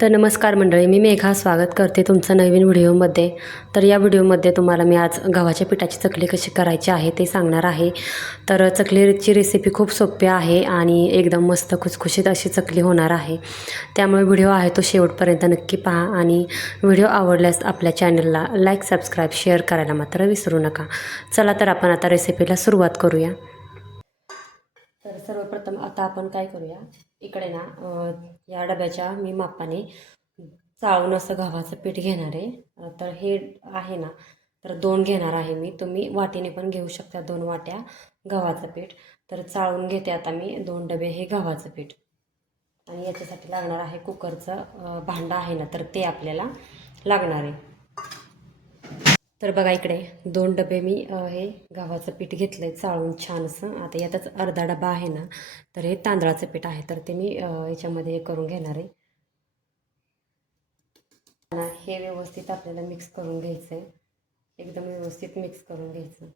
तर नमस्कार मंडळी मी मेघा स्वागत करते तुमचं नवीन व्हिडिओमध्ये. तर या व्हिडिओमध्ये तुम्हाला मी आज गव्हाच्या पिठाची चकली कशी करायची आहे ते सांगणार आहे. तर चकलीची रेसिपी खूप सोपी आहे आणि एकदम मस्त खुसखुशीत अशी चकली होणार आहे. त्यामुळे व्हिडिओ आहे तो शेवटपर्यंत नक्की पहा आणि व्हिडिओ आवडल्यास आपल्या चॅनलला लाईक सबस्क्राईब शेअर करायला मात्र विसरू नका. चला तर आपण आता रेसिपीला सुरुवात करूया. तर सर्वप्रथम आता आपण काय करूया? इकडे ना या डब्याच्या मी मापाने चाळून असं गव्हाचं पीठ घेणार आहे. तर हे आहे ना तर दोन घेणार आहे मी. तुम्ही वाटीने पण घेऊ शकता दोन वाट्या गव्हाचं पीठ. तर चाळून घेते आता मी दोन डबे हे गव्हाचं पीठ. आणि याच्यासाठी लागणार आहे कुकरचं भांडं आहे ना तर ते आपल्याला लागणार आहे. तर बघा इकडे दोन डबे मी हे गव्हाचं पीठ घेतलं आहे चाळून छानसं. आता यातच अर्धा डबा आहे ना तर हे तांदळाचं पीठ आहे. तर ते मी याच्यामध्ये हे करून घेणार आहे. हे व्यवस्थित आपल्याला मिक्स करून घ्यायचं आहे एकदम व्यवस्थित मिक्स करून घ्यायचं.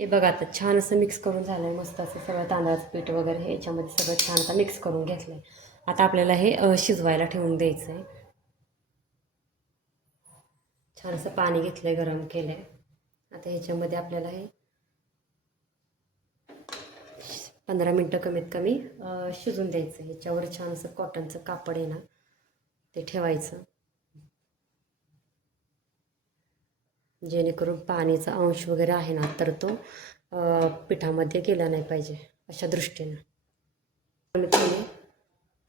हे बघा आता छान असं मिक्स करून झालं आहे मस्त असं सगळं तांदळाचं पीठ वगैरे हे याच्यामध्ये सगळं छान आता मिक्स करून घेतलं आहे आता आपल्याला हे शिजवायला ठेवून द्यायचं आहे छान असं पाणी घेतलं आहे गरम केलं आहे आता ह्याच्यामध्ये आपल्याला हे पंधरा मिनटं कमीत कमी शिजून द्यायचं. ह्याच्यावर छान असं कॉटनचं कापड आहे ना ते ठेवायचं. जेणेकरून पाणीचा अंश वगैरे आहे ना तर तो पिठामध्ये गेला नाही पाहिजे अशा दृष्टीनं. कमीत कमी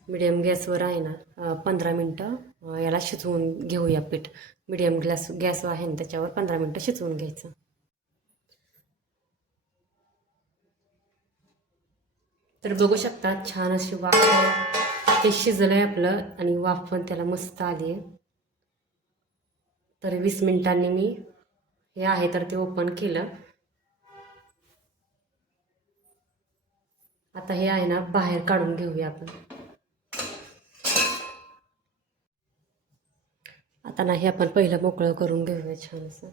मिडियम गॅसवर आहे ना पंधरा मिनटं याला शिजवून घेऊया पीठ. मिडियम गॅस गॅस आहे ना त्याच्यावर पंधरा मिनटं शिजवून घ्यायचं. तर बघू शकता छान अशी वाफ ते शिजलं आहे आपलं आणि वाफ पण त्याला मस्त आली आहे तर वीस मिनिटांनी मी हे आहे तर ते ओपन केलं. आता हे आहे ना बाहेर काढून घेऊया आपण. आता नाही आपण पहिलं मोकळं करून घेऊया छान असं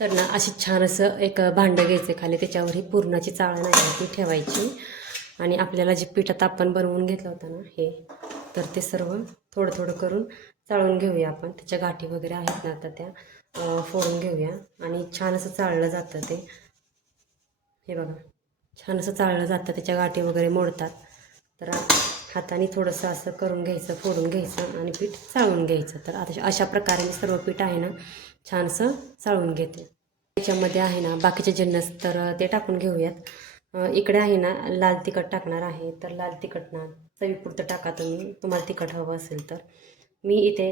तर ना अशी छान असं एक भांडं घ्यायचं खाली त्याच्यावर ही पुरणाची चाळ आहे ती ठेवायची. आणि आपल्याला जे पीठ आता आपण बनवून घेतलं होतं ना हे तर ते सर्व थोडं थोडं करून चाळून घेऊया आपण. त्याच्या गाठी वगैरे आहेत ना आता त्या फोडून घेऊया. आणि छान असं चाळलं जातं ते. हे बघा छान असं चाळलं जातं त्याच्या गाठी वगैरे मोडतात. तर हाताने थोडंसं असं करून घ्यायचं फोडून घ्यायचं आणि पीठ चाळून घ्यायचं. तर आता अशा प्रकारे मी सर्व पीठ आहे ना छानसं चाळून घेते. त्याच्यामध्ये आहे ना बाकीचे जिन्नस तर ते टाकून घेऊयात. इकडे आहे ना लाल तिखट टाकणार आहे. तर लाल तिखट ना चवीपुरतं टाका तुम्ही. तुम्हाला तिखट हवं असेल तर. मी इथे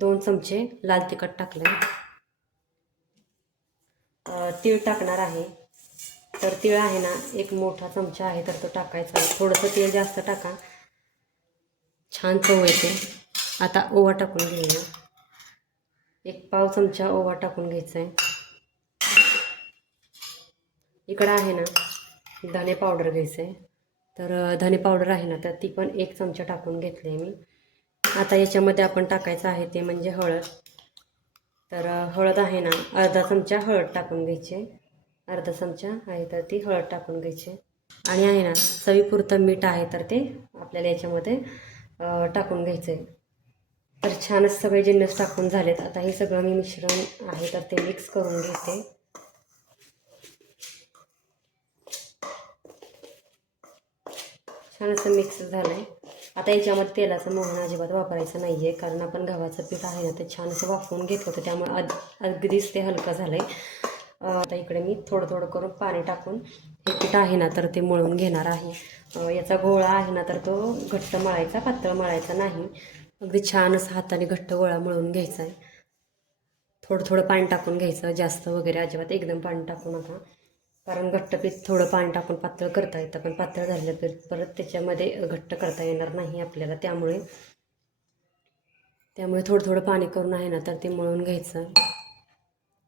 दोन चमचे लाल तिखट टाकलं तीळ टाकणार आहे. तर तीळ आहे ना एक मोठा चमचा आहे तर तो टाकायचा. थोडंसं तीळ जास्त टाका. छान चव येते. आता ओवा टाकून घेऊया. एक पाव चमचा ओवा टाकून घ्यायचा आहे इकडं आहे ना धने पावडर घ्यायचं आहे तर धने पावडर आहे ना तर ती पण एक चमचा टाकून घेतली आहे मी. आता याच्यामध्ये आपण टाकायचं आहे ते म्हणजे हळद. तर हळद आहे ना अर्धा चमचा हळद टाकून घ्यायची अर्धा चमचा आहे तर ती हळद टाकून घ्यायची. आणि आहे ना चवीपुरतं मीठ आहे तर ते आपल्याला याच्यामध्ये टाकून घ्यायचं आहे तर छानच सगळे जिन्नस टाकून झालेत. आता हे सगळं मी मिश्रण आहे तर ते मिक्स करून घेते. छान असं मिक्स झालं आहे आता याच्यामध्ये तेलाचं मोहन अजिबात वापरायचं नाही आहे कारण आपण गव्हाचं पीठ आहे ना ते छान असं वाफवून घेतलं होतं त्यामुळे अग अगदीच ते हलकं झालं आहे आता इकडे मी थोडं थोडं करून पाणी टाकून हे पीठ आहे ना तर ते मळून घेणार आहे. याचा गोळा आहे ना तर तो घट्ट मळायचा पातळ मळायचा नाही. अगदी छान असं हाताने घट्ट गोळा मळून घ्यायचा आहे. थोडं थोडं पाणी टाकून घ्यायचं जास्त वगैरे अजिबात एकदम पाणी टाकू नका. कारण घट्ट पीठ थोडं पाणी टाकून पातळ करता येतं पण पातळ झालेलं पीठ परत त्याच्यामध्ये घट्ट करता येणार नाही आपल्याला. त्यामुळे त्यामुळे थोडं थोडं पाणी करून आहे ना तर ते मळून घ्यायचं.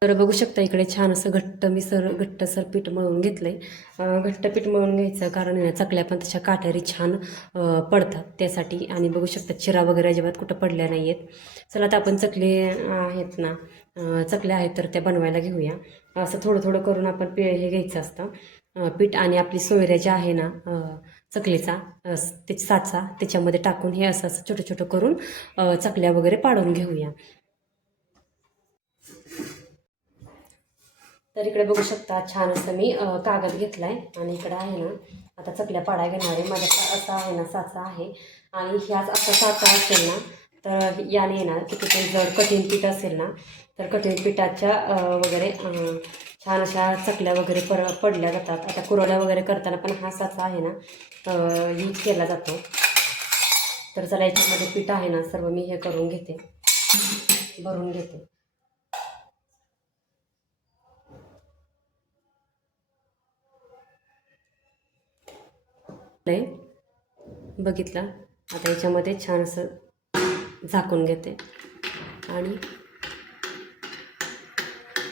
तर बघू शकता इकडे छान असं घट्ट मी सर घट्टसर पीठ मळून घेतलं आहे घट्ट पीठ मळून घ्यायचं कारण चकल्या पण तशा काटेरी छान पडतात त्यासाठी. आणि बघू शकता चिरा वगैरे अजिबात कुठं पडल्या नाही आहेत चला आता आपण चकली आहेत ना चकल्या आहेत तर त्या बनवायला घेऊया. असं थोडं थोडं करून आपण पि हे घ्यायचं असतं. पीठ आणि आपली सोयऱ्या ज्या आहे ना चकलीचा अ, ते साचा त्याच्यामध्ये टाकून हे असं असं छोटं छोटं करून चकल्या वगैरे पाडून घेऊया. तर इकडे बघू शकता छान असं मी कागद कागद घेतलाय. आणि इकडे आहे ना आता चकल्या पाडा घेणार आहे. माझ्या असा आहे ना साचा आहे. आणि ह्याच असा साचा असेल ना तर याने ना किती पण जर कठीण पीठ असेल ना तर कठीण पिठाच्या वगैरे छान अशा चकल्या वगैरे पर पडल्या जातात. आता कुरवड्या वगैरे करताना पण हा साचा आहे ना यूज केला जातो. तर चला याच्यामध्ये पीठ आहे ना सर्व मी हे करून घेते. भरून घेते. आहे बघितला. आता याच्यामध्ये छान असं झाकून घेते. आणि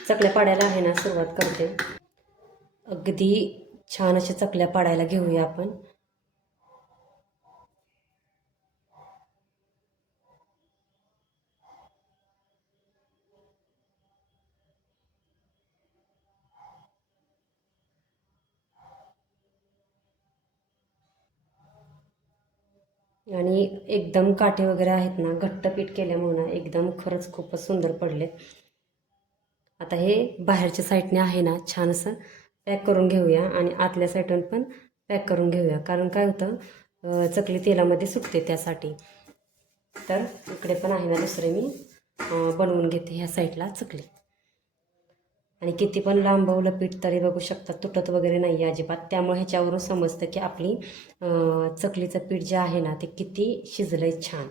चकल्या पाडायला आहे ना सुरुवात करते. अगदी छान अशा चकल्या पाडायला घेऊया आपण. आणि एकदम काटे वगैरे आहेत ना घट्ट पीठ केल्यामुळे ना एकदम खरंच खूपच सुंदर पडले आता हे बाहेरच्या साईडने आहे ना छान असं पॅक करून घेऊया आणि आतल्या साईडून पण पॅक करून घेऊया. कारण काय होतं चकली तेलामध्ये सुटते त्यासाठी. तर इकडे पण आहे ना दुसरे मी बनवून घेते ह्या साईडला चकली. आणि किती पण लांबवलं पीठ तरी बघू शकता तुटत वगैरे नाही आहे अजिबात. त्यामुळे ह्याच्यावरून समजतं की आपली चकलीचं पीठ जे आहे ना ते किती शिजलं आहे छान.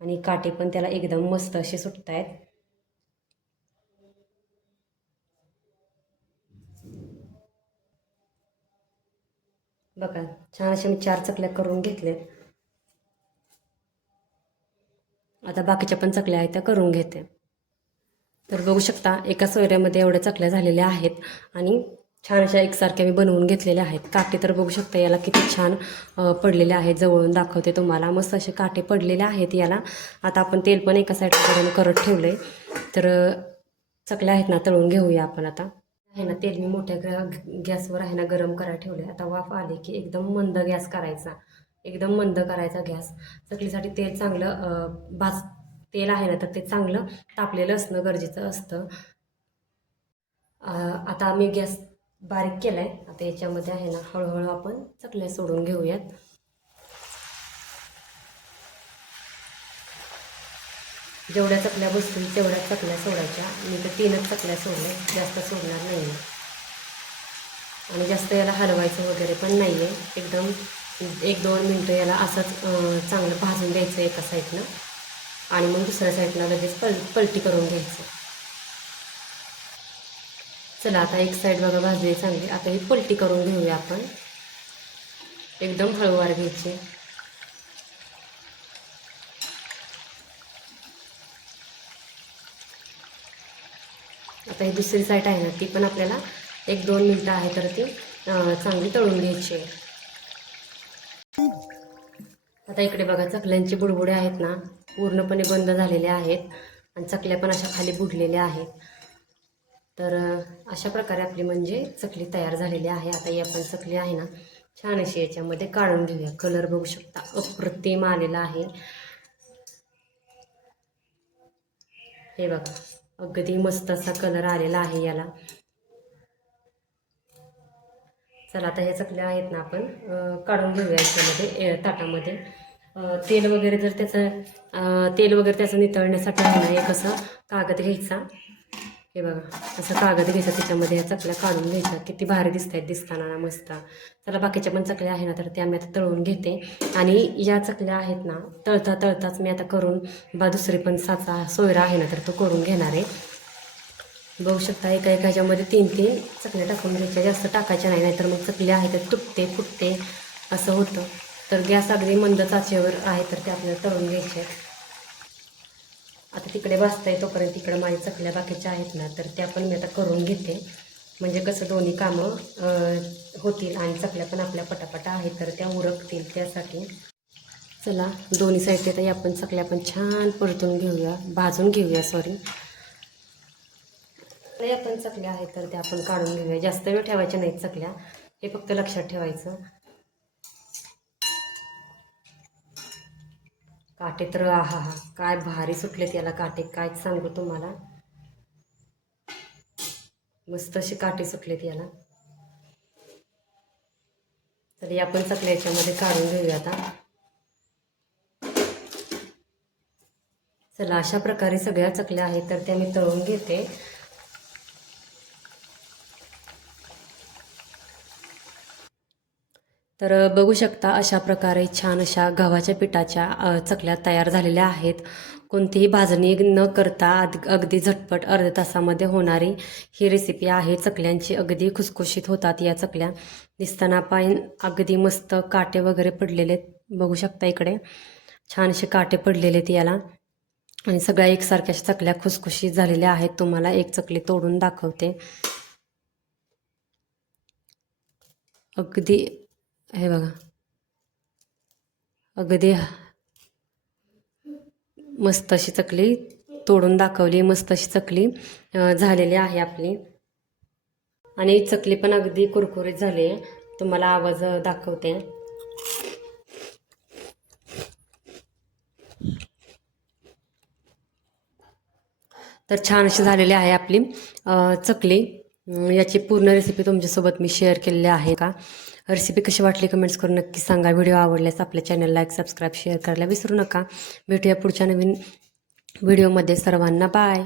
आणि काटे पण त्याला एकदम मस्त असे सुटत आहेत बघा छान अशा मी चार चकल्या करून घेतल्यात आता बाकीच्या पण चकल्या आहेत त्या करून घेते. तर बघू शकता एका सोयऱ्यामध्ये एवढ्या चकल्या झालेल्या आहेत आणि छान अशा एकसारख्या मी बनवून घेतलेल्या आहेत. काटे तर बघू शकता याला किती छान पडलेले आहेत. जवळून दाखवते तुम्हाला. मस्त असे काटे पडलेले आहेत याला. आता आपण तेल पण एका साईडला गरम करत ठेवलं आहे तर चकल्या आहेत ना तळून घेऊया आपण आता. आहे ना तेल मी मोठ्या गॅसवर आहे ना गरम करायला ठेवले आता वाफ आले की एकदम मंद गॅस करायचा. एकदम मंद करायचा गॅस. चकलीसाठी तेल चांगलं भाज तेल आहे ना तर ते चांगलं तापलेलं असणं गरजेचं असतं. आता आम्ही गॅस बारीक केला आहे आता याच्यामध्ये आहे ना हळूहळू आपण चकल्या सोडून घेऊयात. जेवढ्या चकल्या बसतील तेवढ्या चकल्या सोडायच्या. मी तर तीनच चकल्या सोडल्या. जास्त सोडणार नाही आणि जास्त याला हलवायचं वगैरे पण नाही आहे एकदम एक दोन मिनटं याला असंच चांगलं भाजून द्यायचं एका साईडनं आणि मग दुसऱ्या साईडला लगेच पल पलटी करून घ्यायचं. चला आता एक साईड बघा भाजली चांगली. आता ही पलटी करून घेऊया आपण. एकदम हळूवार घ्यायची. आता ही दुसरी साईड आहे ना ती पण आपल्याला एक दोन मिनटं आहे तर ती चांगली तळून घ्यायची. आहे आता इकडे बघा चकल्यांचे बुडबुडे आहेत ना. पूर्णपणे बंद झालेल्या आहेत आणि चकल्या पण अशा खाली बुडलेल्या आहेत. तर अशा प्रकारे आपली म्हणजे चकली तयार झालेली आहे. आता ही आपण चकली आहे ना छान अशी याच्यामध्ये काढून घेऊया. कलर बघू शकता अप्रतिम आलेला आहे. हे बघा अगदी मस्त असा कलर आलेला आहे याला. चला आता ह्या चकल्या आहेत ना आपण काढून घेऊया याच्यामध्ये ताटामध्ये. तेल वगैरे जर त्याचं तेल वगैरे त्याचं नितळण्यासाठी आहे एक असं कागद घ्यायचा? हे बघा असं कागद घ्यायचा त्याच्यामध्ये ह्या चकल्या काढून घ्यायच्या. किती भारी दिसत आहेत दिसताना मस्त. चला बाकीच्या पण चकल्या आहे ना तर त्या मी आता तळून घेते. आणि या चकल्या आहेत ना तळता तळताच मी आता करून बा दुसरी पण साचा सोयरा आहे ना तर तो करून घेणार आहे. बघू शकता एका एका ह्याच्यामध्ये तीन तीन चकल्या टाकून घ्यायच्या. जास्त टाकायच्या नाही नाहीतर मग चकल्या आहेत तर तुटते फुटते असं होतं. तर गॅस अगदी मंद चाचेवर आहे तर ते आपल्याला तळून घ्यायचे आता तिकडे बसता आहे तोपर्यंत तिकडे माझ्या चकल्या बाकीच्या आहेत ना तर त्या पण मी आता करून घेते. म्हणजे कसं दोन्ही कामं होतील आणि चकल्या पण आपल्या पटापटा आहेत तर त्या उरकतील त्यासाठी. चला दोन्ही साईडचे तर आपण चकल्या पण छान परतून घेऊया भाजून घेऊया सॉरी नाही आपण चकल्या आहेत तर त्या आपण काढून घेऊया. जास्त वेळ ठेवायच्या नाहीत चकल्या. हे फक्त लक्षात ठेवायचं. काटे तर आहा हा काय भारी सुटले याला काटे काय सांगू तुम्हाला? मस्त असे काटे सुटलेत याला. तर या आपण चकल्या याच्यामध्ये काढून घेऊया आता. चला अशा प्रकारे सगळ्या चकल्या आहेत तर त्या मी तळून घेते. तर बघू शकता अशा प्रकारे छान अशा गव्हाच्या पिठाच्या चकल्या तयार झालेल्या आहेत. कोणतीही भाजणी न करता अगदी झटपट अर्ध्या तासामध्ये होणारी ही रेसिपी आहे. चकल्यांची अगदी खुसखुशीत होतात या चकल्या. दिसताना पाय अगदी मस्त काटे वगैरे पडलेले बघू शकता इकडे. छान असे काटे पडलेले आहेत याला. आणि सगळ्या एकसारख्या चकल्या खुसखुशीत झालेल्या आहेत. तुम्हाला एक चकली तोडून दाखवते. अगदी हे बघा. अगदी मस्त अशी चकली तोडून दाखवली मस्त अशी चकली झालेली आहे आपली. आणि चकली पण अगदी कुरकुरीत झाली आहे. तुम्हाला आवाज दाखवते. तर छान अशी झालेली आहे आपली चकली. याची पूर्ण रेसिपी तुमच्यासोबत मी शेअर केलेली आहे का? रेसिपी कशी वाटली कमेंट्स करून नक्की सांगा. व्हिडिओ आवडल्यास आपल्या चॅनल लाईक सबस्क्राईब शेअर करायला विसरू नका. भेटूया पुढच्या नवीन व्हिडिओमध्ये सर्वांना बाय